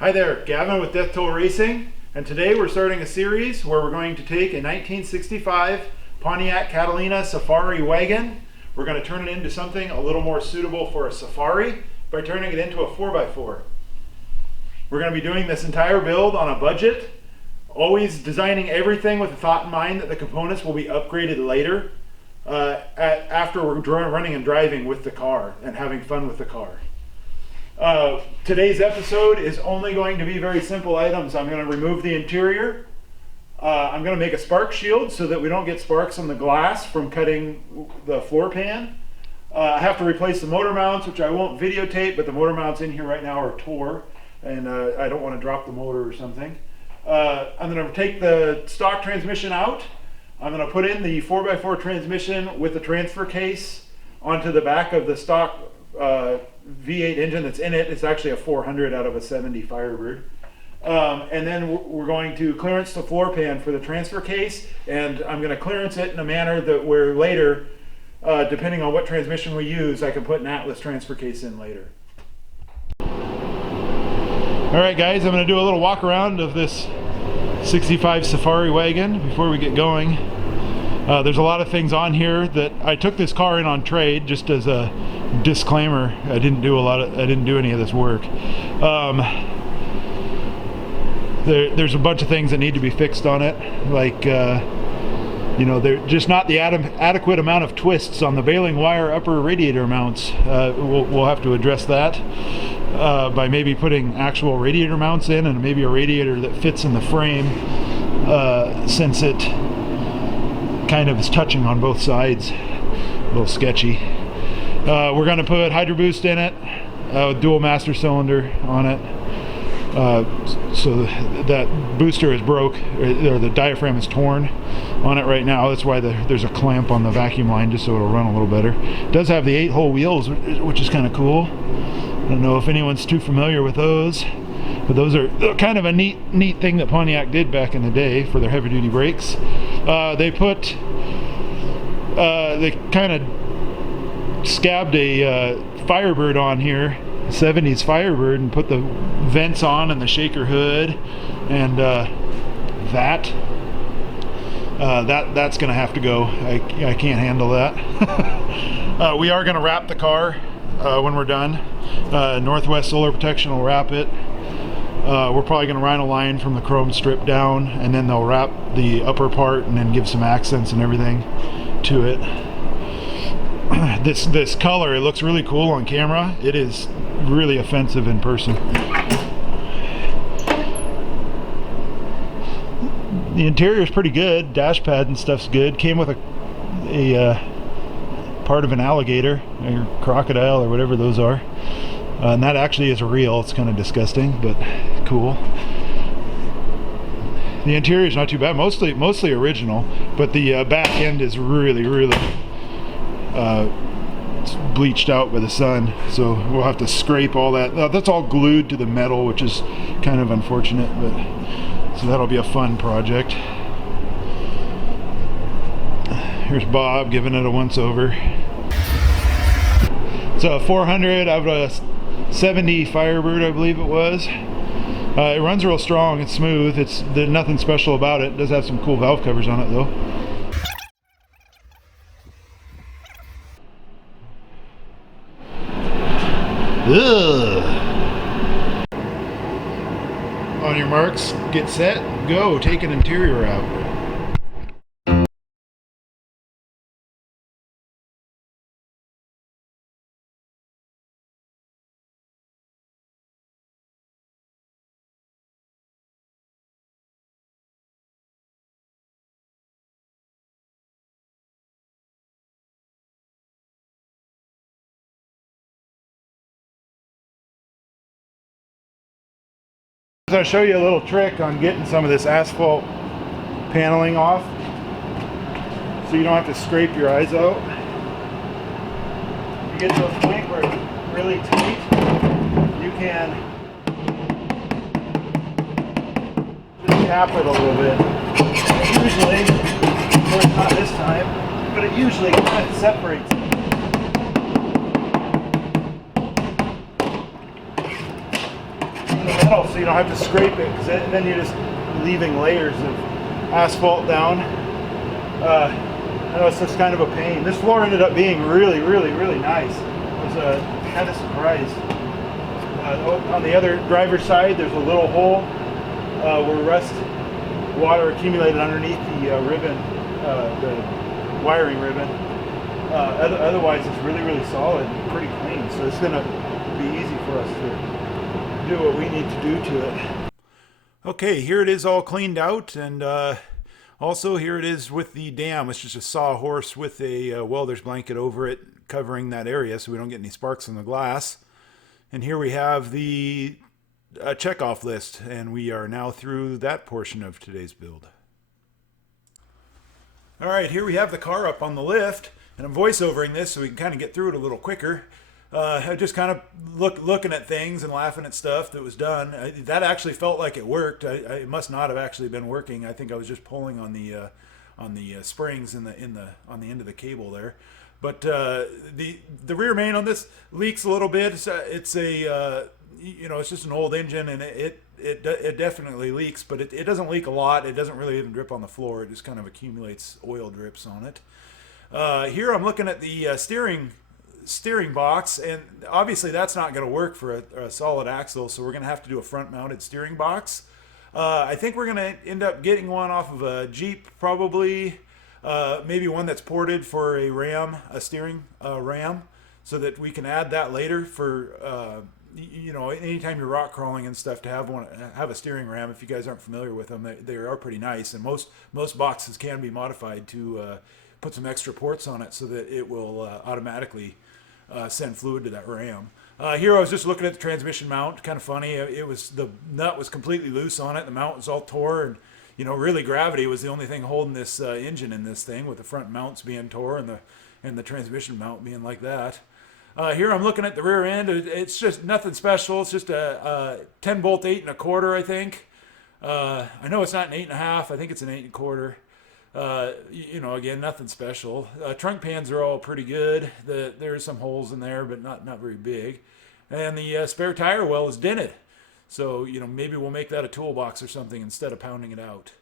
Hi there, Gavin with Death Toll Racing, and today we're starting a series where we're going to take a 1965 Pontiac Catalina safari wagon. We're going to turn it into something a little more suitable for a safari by turning it into a 4x4. We're going to be doing this entire build on a budget, always designing everything with the thought in mind that the components will be upgraded later after we're running and driving with the car and having fun with the car. Today's episode is only going to be very simple items. I'm going to remove the interior. I'm going to make a spark shield so that we don't get sparks on the glass from cutting the floor pan. I have to replace the motor mounts, which I won't videotape, but the motor mounts in here right now are tore, and I don't want to drop the motor or something. I'm going to take the stock transmission out. I'm going to put in the 4x4 transmission with the transfer case onto the back of the stock V8 engine that's in it. It's actually a 400 out of a 70 Firebird. And then we're going to clearance the floor pan for the transfer case, and I'm going to clearance it in a manner that where later, depending on what transmission we use, I can put an Atlas transfer case in later. Alright guys, I'm going to do a little walk around of this 65 Safari wagon before we get going. There's a lot of things on here that I took this car in on trade, just as a disclaimer. I didn't do any of this work. There's a bunch of things that need to be fixed on it, like you know, there's just not the adequate amount of twists on the baling wire upper radiator mounts. We'll have to address that by maybe putting actual radiator mounts in, and maybe a radiator that fits in the frame, since it kind of is touching on both sides. A little sketchy. We're going to put Hydro Boost in it, with dual master cylinder on it, so that booster is broke, or the diaphragm is torn on it right now. That's why there's a clamp on the vacuum line, just so it'll run a little better. It does have the 8-hole wheels, which is kind of cool. I don't know if anyone's too familiar with those, but those are kind of a neat thing that Pontiac did back in the day for their heavy duty brakes. They kind of scabbed a Firebird on here, 70s Firebird, and put the vents on and the shaker hood, and that's gonna have to go. I can't handle that. We are gonna wrap the car when we're done. Northwest Solar Protection will wrap it. We're probably going to run a line from the chrome strip down, and then they'll wrap the upper part and then give some accents and everything to it. This color, it looks really cool on camera. It is really offensive in person. The interior is pretty good. Dash pad and stuff's good. Came with a part of an alligator or crocodile or whatever those are. And that actually is real. It's kind of disgusting, but cool. The interior is not too bad, mostly original, but the back end is really it's bleached out by the sun, so we'll have to scrape all that. That's all glued to the metal, which is kind of unfortunate, but so that'll be a fun project. Here's Bob giving it a once over. It's a 400 out of a 70 Firebird, I believe it was. It runs real strong. It's smooth. There's nothing special about it. It does have some cool valve covers on it though. Ugh. On your marks, get set, go. Take an interior out. I'm going to show you a little trick on getting some of this asphalt paneling off, so you don't have to scrape your eyes out. You get to a point where it's really tight, you can just tap it a little bit. Usually, of course not this time, but it usually kind of separates it. metal so you don't have to scrape it, because then you're just leaving layers of asphalt down. I know it's just kind of a pain. This floor ended up being really, really, really nice. It was kind of surprised. On the other driver's side, there's a little hole where rust water accumulated underneath the ribbon, the wiring ribbon. Otherwise, it's really, really solid and pretty clean. So it's going to be easy for us to do what we need to do to it. Okay, here it is all cleaned out, and also here it is with the dam. It's just a sawhorse with a welder's blanket over it, covering that area so we don't get any sparks in the glass. And here we have the checkoff list, and we are now through that portion of today's build. All right, here we have the car up on the lift, and I'm voiceovering this so we can kind of get through it a little quicker. I just kind of looking at things and laughing at stuff that was done. That actually felt like it worked. It must not have actually been working. I think I was just pulling on the springs on the end of the cable there. But the rear main on this leaks a little bit. It's it's just an old engine, and it definitely leaks, but it doesn't leak a lot. It doesn't really even drip on the floor. It just kind of accumulates oil drips on it. Here I'm looking at the steering box, and obviously that's not going to work for a solid axle, so we're going to have to do a front mounted steering box. I think we're going to end up getting one off of a Jeep, probably. Maybe one that's ported for a steering ram, so that we can add that later for anytime you're rock crawling and stuff, to have a steering ram. If you guys aren't familiar with them, they are pretty nice, and most boxes can be modified to put some extra ports on it so that it will automatically send fluid to that ram. Here I was just looking at the transmission mount. Kind of funny. The nut was completely loose on it. The mount was all tore, and really gravity was the only thing holding this engine in this thing, with the front mounts being tore and the transmission mount being like that. Here I'm looking at the rear end. It's just nothing special. It's just a 10 bolt 8 1/4, I think. I know it's not an 8 1/2. I think it's an 8 1/4. Again, nothing special. Trunk pans are all pretty good. There are some holes in there, but not very big. And the spare tire well is dented. So, maybe we'll make that a toolbox or something instead of pounding it out.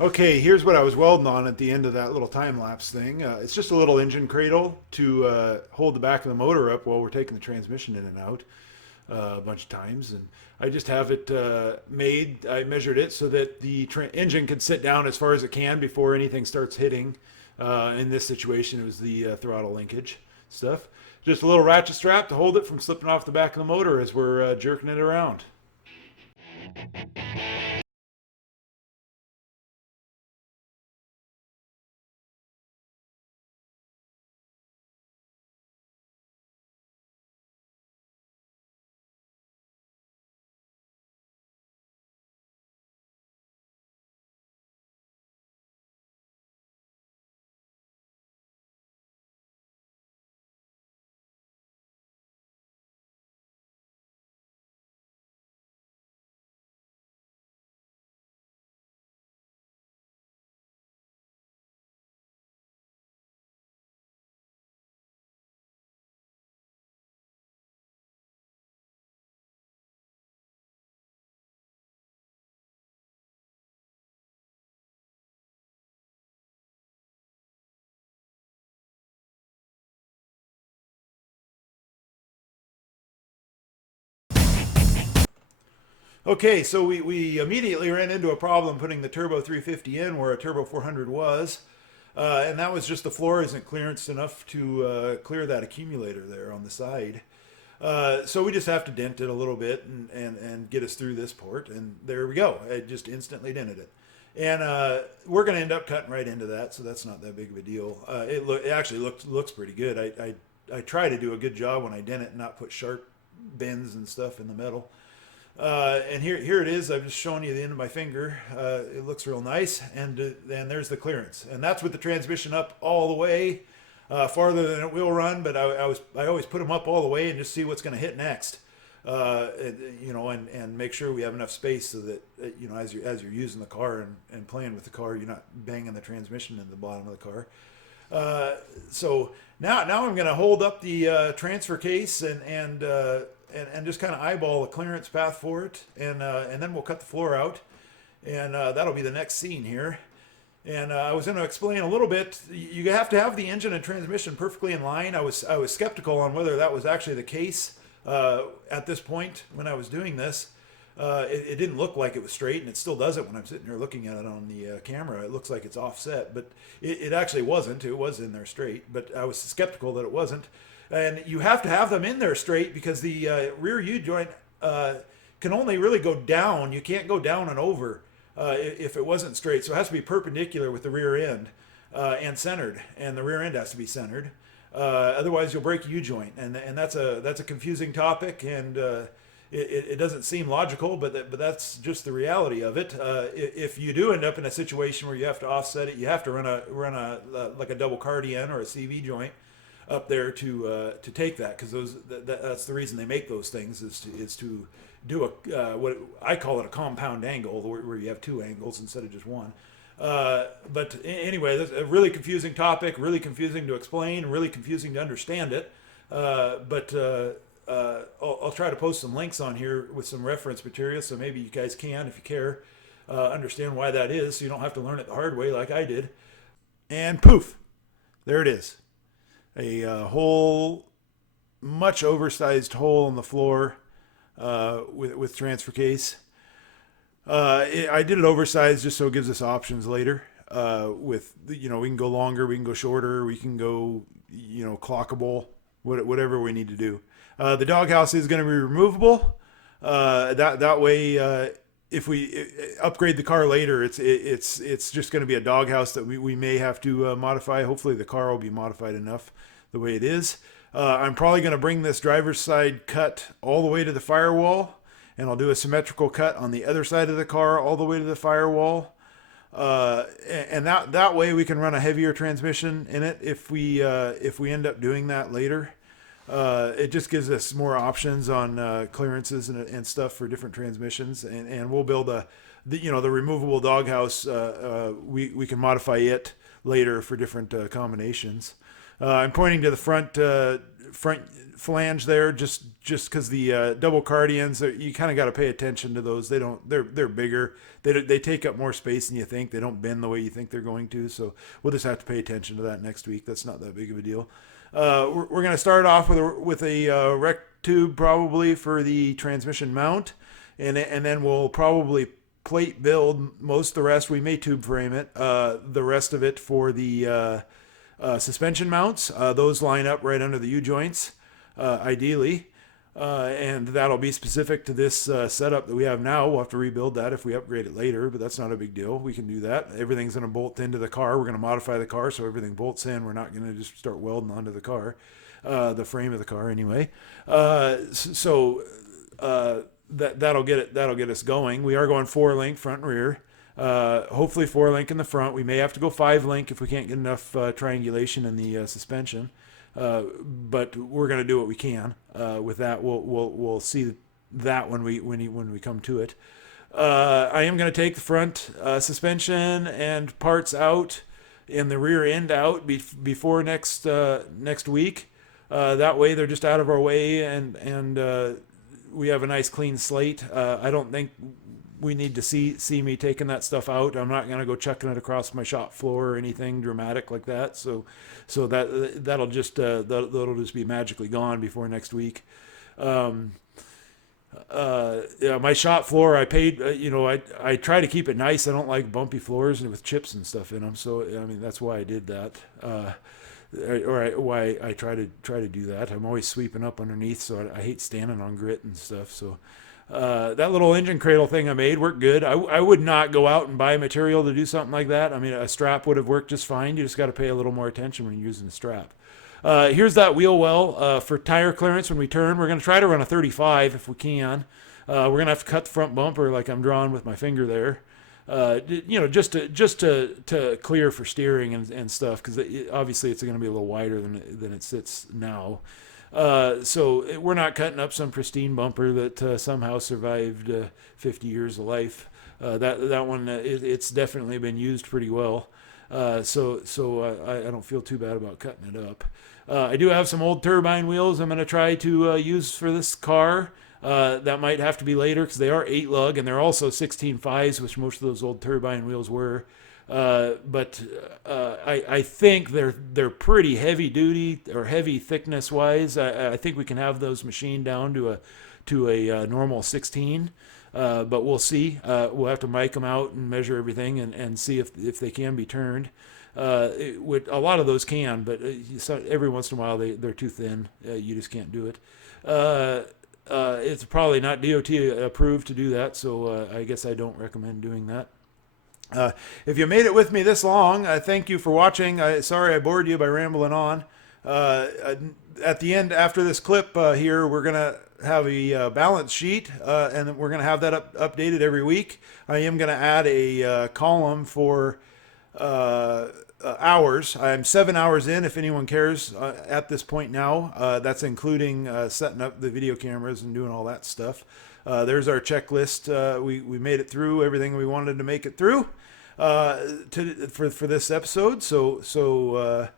Okay, here's what I was welding on at the end of that little time-lapse thing. It's just a little engine cradle to hold the back of the motor up while we're taking the transmission in and out a bunch of times. And I just have it made. I measured it so that the engine could sit down as far as it can before anything starts hitting. In this situation, it was the throttle linkage stuff. Just a little ratchet strap to hold it from slipping off the back of the motor as we're jerking it around. Okay, so we immediately ran into a problem putting the Turbo 350 in where a Turbo 400 was. And that was just the floor isn't clearance enough to clear that accumulator there on the side. So we just have to dent it a little bit and get us through this port. And there we go. I just instantly dented it. And we're going to end up cutting right into that, so that's not that big of a deal. It actually looks pretty good. I try to do a good job when I dent it and not put sharp bends and stuff in the metal. And here it is. I've just shown you the end of my finger. It looks real nice, and there's the clearance, and that's with the transmission up all the way, farther than it will run. But I always put them up all the way and just see what's going to hit next, and make sure we have enough space so that as you're using the car and playing with the car, you're not banging the transmission in the bottom of the car. So now I'm going to hold up the transfer case and just kind of eyeball the clearance path for it, and then we'll cut the floor out, and that'll be the next scene here. And I was going to explain a little bit. You have to have the engine and transmission perfectly in line. I was skeptical on whether that was actually the case at this point when I was doing this. It didn't look like it was straight, and it still doesn't when I'm sitting here looking at it on the camera. It looks like it's offset, but it actually wasn't. It was in there straight, but I was skeptical that it wasn't. And you have to have them in there straight because the rear U-joint can only really go down. You can't go down and over if it wasn't straight. So it has to be perpendicular with the rear end and centered, and the rear end has to be centered. Otherwise, you'll break a U-joint, and that's a confusing topic, and it doesn't seem logical, but that's just the reality of it. If you do end up in a situation where you have to offset it, you have to run a like a double cardian or a CV joint up there to take that, because that's the reason they make those things is to do what I call it a compound angle, where you have two angles instead of just one. But anyway, that's a really confusing topic, really confusing to explain, really confusing to understand it. But I'll try to post some links on here with some reference material, so maybe you guys can, if you care, understand why that is, so you don't have to learn it the hard way like I did. And poof, there it is. A hole, much oversized hole in the floor with transfer case. I did it oversized just so it gives us options later. We can go longer, we can go shorter, we can go clockable, whatever we need to do. The doghouse is going to be removable. That way, if we upgrade the car later, it's just going to be a doghouse that we may have to modify. Hopefully the car will be modified enough the way it is. I'm probably going to bring this driver's side cut all the way to the firewall, and I'll do a symmetrical cut on the other side of the car all the way to the firewall. And that way we can run a heavier transmission in it if we end up doing that later. It just gives us more options on clearances and stuff for different transmissions, and we'll build the removable doghouse. We can modify it later for different combinations. I'm pointing to the front flange there, just because the double cardians, you kind of got to pay attention to those. They're bigger. They take up more space than you think. They don't bend the way you think they're going to. So we'll just have to pay attention to that next week. That's not that big of a deal. We're going to start off with a rec tube probably for the transmission mount, and then we'll probably plate build most of the rest. We may tube frame it. The rest of it for the suspension mounts. Those line up right under the U-joints, ideally. And that'll be specific to this setup that we have now. We'll have to rebuild that if we upgrade it later, but that's not a big deal. We can do that. Everything's going to bolt into the car. We're going to modify the car so everything bolts in. We're not going to just start welding onto the car, the frame of the car anyway. That'll get us going. We are going 4-link front and rear. Hopefully 4-link in the front. We may have to go 5-link if we can't get enough triangulation in the suspension. But we're going to do what we can with that. We'll see that when we come to it. I am going to take the front suspension and parts out and the rear end out before next week. That way they're just out of our way and we have a nice clean slate. I don't think we need to see me taking that stuff out. I'm not going to go chucking it across my shop floor or anything dramatic like that. So that'll just be magically gone before next week. Yeah, my shop floor, I paid, I try to keep it nice. I don't like bumpy floors and with chips and stuff in them. So, I mean, that's why I did that. Why I try to do that. I'm always sweeping up underneath, so I hate standing on grit and stuff. So, that little engine cradle thing I made worked good. I would not go out and buy material to do something like that. I mean, a strap would have worked just fine. You just got to pay a little more attention when you're using the strap. Here's that wheel well for tire clearance when we turn. We're going to try to run a 35 if we can. We're going to have to cut the front bumper like I'm drawing with my finger there. Just to clear for steering and stuff, because obviously it's going to be a little wider than it sits now. So we're not cutting up some pristine bumper that somehow survived 50 years of life. That one, it's definitely been used pretty well. I don't feel too bad about cutting it up. I do have some old turbine wheels I'm going to try to use for this car. That might have to be later because they are 8 lug and they're also 16.5s, which most of those old turbine wheels were. I think they're pretty heavy duty or heavy thickness wise. I think we can have those machined down to a normal 16. But we'll see. We'll have to mic them out and measure everything and see if they can be turned. A lot of those can, but every once in a while they're too thin. You just can't do it. It's probably not DOT approved to do that, so I guess I don't recommend doing that. If you made it with me this long, thank you for watching. Sorry I bored you by rambling on. At the end, after this clip here, we're going to have a balance sheet, and we're going to have that updated every week. I am going to add a column for hours. I'm 7 hours in, if anyone cares, at this point now. That's including setting up the video cameras and doing all that stuff. There's our checklist. We made it through everything we wanted to make it through for this episode. So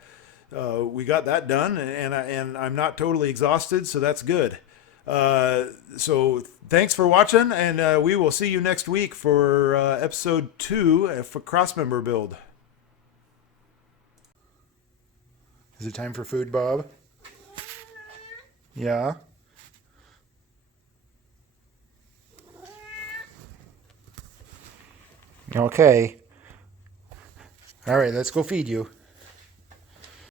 we got that done, and I'm not totally exhausted, so that's good. So thanks for watching, and we will see you next week for episode 2 for crossmember build. Is it time for food, Bob? Yeah. Okay. All right, let's go feed you.